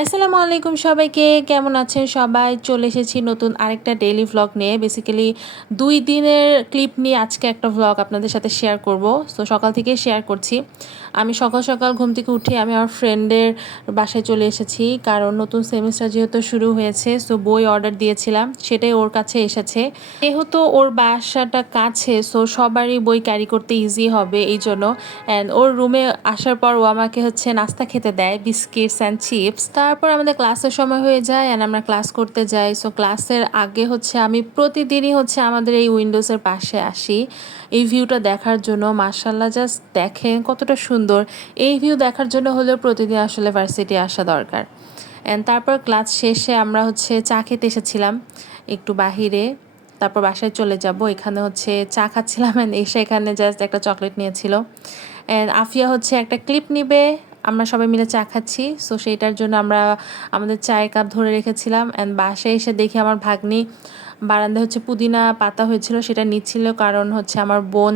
আসসালামু আলাইকুম সবাইকে, কেমন আছেন সবাই? চলে এসেছি নতুন আরেকটা ডেইলি ভ্লগ নিয়ে। বেসিক্যালি ২ দিনের ক্লিপ নিয়ে আজকে একটা ভ্লগ আপনাদের সাথে শেয়ার করব। সো সকাল থেকে শেয়ার করছি। আমি সকাল সকাল ঘুম থেকে উঠে আমি আমার ফ্রেন্ডের বাসায় চলে এসেছি, কারণ নতুন সেমিস্টার যেহেতু শুরু হয়েছে, সো বই অর্ডার দিয়েছিলাম, সেটাই ওর কাছে এসেছে। যেহেতু ওর বাসাটা কাছে, সো সবারই বই ক্যারি করতে ইজি হবে এই জন্য। অ্যান্ড ওর রুমে আসার পর ও আমাকে হচ্ছে নাস্তা খেতে দেয়, বিস্কিটস অ্যান্ড চিপস। তারপর আমাদের ক্লাসের সময় হয়ে যায় অ্যান্ড আমরা ক্লাস করতে যাই। সো ক্লাসের আগে হচ্ছে আমি প্রতিদিনই হচ্ছে আমাদের এই উইন্ডোজের পাশে আসি এই ভিউটা দেখার জন্য। মাশাআল্লাহ, জাস্ট দেখেন কতটা সুন্দর। এই ভিউ দেখার জন্য হলেও প্রতিদিন আসলে ভার্সিটি আসা দরকার। অ্যান্ড তারপর ক্লাস শেষে আমরা হচ্ছে চা খেতে এসেছিলাম একটু বাহিরে, তারপর বাসায় চলে যাব। এখানে হচ্ছে চা খাচ্ছিলাম অ্যান্ড এসে এখানে জাস্ট একটা চকলেট নিয়েছিল। অ্যান্ড আফিয়া হচ্ছে একটা ক্লিপ নিবে, আমরা সবাই মিলে চা খাচ্ছি। সো সেইটার জন্য আমরা আমাদের চায়ের কাপ ধরে রেখেছিলাম। অ্যান্ড বাসায় এসে দেখি আমার ভাগ্নি বারান্দায় হচ্ছে পুদিনা পাতা হয়েছিল, সেটা নিচ্ছিল, কারণ হচ্ছে আমার বোন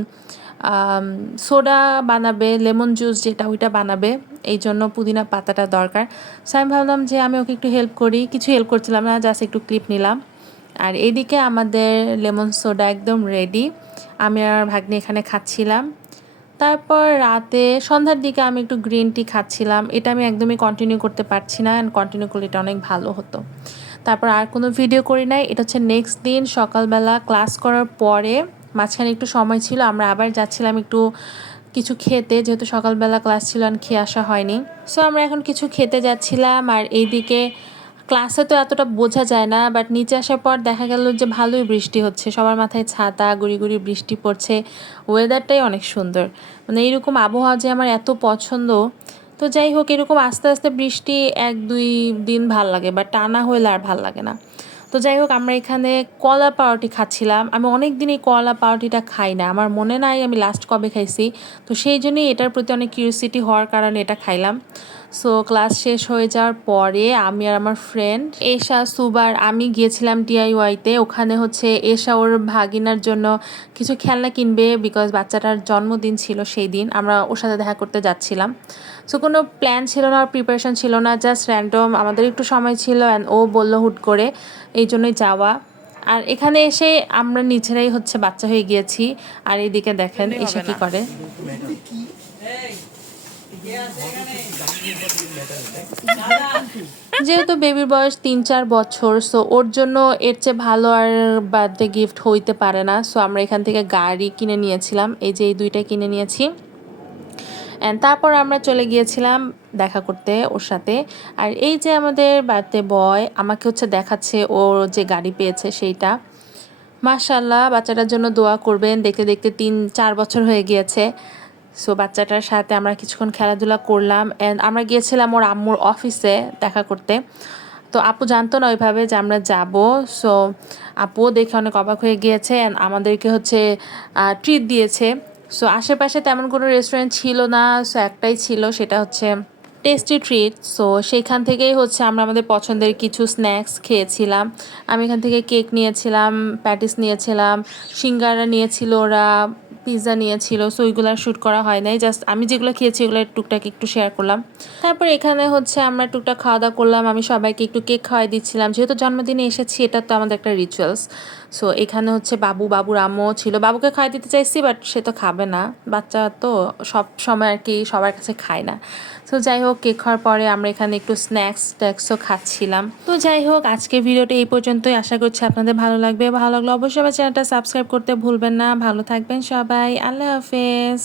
সোডা বানাবে, লেমন জুস যেটা ওইটা বানাবে, এই জন্য পুদিনা পাতাটা দরকার। সো আমি ভাবলাম যে আমি ওকে একটু হেল্প করি। কিছু হেল্প করছিলাম না, জাস্ট একটু ক্লিপ নিলাম। আর এইদিকে আমাদের লেমন সোডা একদম রেডি। আমি আর ভাগ্নি এখানে খাচ্ছিলাম। তারপর রাতে সন্ধ্যার দিকে আমি একটু গ্রিন টি খাচ্ছিলাম। এটা আমি একদমই কন্টিনিউ করতে পারছি না, অ্যান্ড কন্টিনিউ করলে এটা অনেক ভালো হতো। তারপর আর কোনো ভিডিও করি নাই। এটা হচ্ছে নেক্সট দিন সকালবেলা ক্লাস করার পরে মাঝখানে একটু সময় ছিল, আমরা আবার যাচ্ছিলাম একটু কিছু খেতে, যেহেতু সকালবেলা ক্লাস ছিল আর খেয়ে আসা হয়নি। সো আমরা এখন কিছু খেতে যাচ্ছিলাম। আর এইদিকে ক্লাসে তো এতটা বোঝা যায় না, বাট নিচে আসার পর দেখা গেল যে ভালোই বৃষ্টি হচ্ছে, সবার মাথায় ছাতা, গুড়ি গুড়ি বৃষ্টি পড়ছে। ওয়েদারটাই অনেক সুন্দর, মানে এইরকম আবহাওয়া যে আমার এত পছন্দ। তো যাই হোক, এরকম আস্তে আস্তে বৃষ্টি ১-২ দিন ভাল লাগে, বাট টানা হইলে আর ভাল লাগে না। তো যাই হোক, আমরা এখানে কলা পাউরুটি খাচ্ছিলাম। আমি অনেক দিন এই কলা পাউরুটিটা খাই না, আমার মনে নাই আমি লাস্ট কবে খাইছি। তো সেই জন্যই এটার প্রতি অনেক কিউরিওসিটি হওয়ার কারণে এটা খাইলাম। সো ক্লাস শেষ হয়ে যাওয়ার পরে আমি আর আমার ফ্রেন্ড এশা, সুবার, আমি গিয়েছিলাম ডিআইওয়াইতে। ওখানে হচ্ছে এশা ওর ভাগিনার জন্য কিছু খেলনা কিনবে, বিকজ বাচ্চাটার জন্মদিন ছিল সেই দিন। আমরা ওর সাথে দেখা করতে যাচ্ছিলাম। সো কোনো প্ল্যান ছিল না, আর প্রিপারেশন ছিল না, জাস্ট র্যান্ডম আমাদের একটু সময় ছিল অ্যান্ড ও বললো হুট করে, এই জন্যই যাওয়া। আর এখানে এসে আমরা নিজেরাই হচ্ছে বাচ্চা হয়ে গিয়েছি। আর এইদিকে দেখেন এসে কি করে। যেহেতু বেবির বয়স ৩-৪ বছর, সো ওর জন্য এর চেয়ে ভালো আর বার্থডে গিফট হইতে পারে না। সো আমরা এখান থেকে গাড়ি কিনে নিয়েছিলাম, এই যে এই দুইটা কিনে নিয়েছি। অ্যান্ড তারপর আমরা চলে গিয়েছিলাম দেখা করতে ওর সাথে। আর এই যে আমাদের বার্থডে বয় আমাকে হচ্ছে দেখাচ্ছে ওর যে গাড়ি পেয়েছে সেইটা। মাশাআল্লাহ, বাচ্চাটার জন্য দোয়া করবেন। দেখতে দেখতে ৩-৪ বছর হয়ে গিয়েছে। সো বাচ্চাটার সাথে আমরা কিছুক্ষণ খেলাধুলা করলাম। অ্যান্ড আমরা গিয়েছিলাম ওর আম্মুর অফিসে দেখা করতে। তো আপু জানতো না ওইভাবে যে আমরা যাব। সো আপুও দেখে অনেক অবাক হয়ে গিয়েছে অ্যান্ড আমাদেরকে হচ্ছে ট্রিট দিয়েছে। সো আশেপাশে তেমন কোনো রেস্টুরেন্ট ছিল না, সো একটাই ছিল, সেটা হচ্ছে টেস্টি ট্রিট। সো সেইখান থেকেই হচ্ছে আমরা আমাদের পছন্দের কিছু স্ন্যাক্স খেয়েছিলাম। আমি এখান থেকে কেক নিয়েছিলাম, প্যাটিস নিয়েছিলাম, সিঙ্গারা নিয়েছিল ওরা, পিৎজা নিয়েছিল। সো ওইগুলো শ্যুট করা হয় নাই, জাস্ট আমি যেগুলো খেয়েছি ওগুলো টুকটাক একটু শেয়ার করলাম। তারপর এখানে হচ্ছে আমরা টুকটাক খাওয়া দাওয়া করলাম। আমি সবাইকে একটু কেক খাওয়াই দিচ্ছিলাম, যেহেতু জন্মদিনে এসেছি, এটা তো আমাদের একটা রিচুয়ালস। সো এখানে হচ্ছে বাবুর আম্মু ছিল, বাবুকে খাওয়াই দিতে চাইছি, বাট সে তো খাবে না, বাচ্চা তো সব সময় আর কি সবার কাছে খায় না। তো যাই হোক, কেক খাওয়ার পরে আমরা এখানে একটু স্ন্যাক্স ট্যাক্সও খাচ্ছিলাম। তো যাই হোক, আজকে ভিডিওটা এই পর্যন্তই। আশা করছি আপনাদের ভালো লাগবে। ভালো লাগলে অবশ্যই আমার চ্যানেলটা সাবস্ক্রাইব করতে ভুলবেন না। ভালো থাকবেন সবাই, আল্লাহ হাফেজ।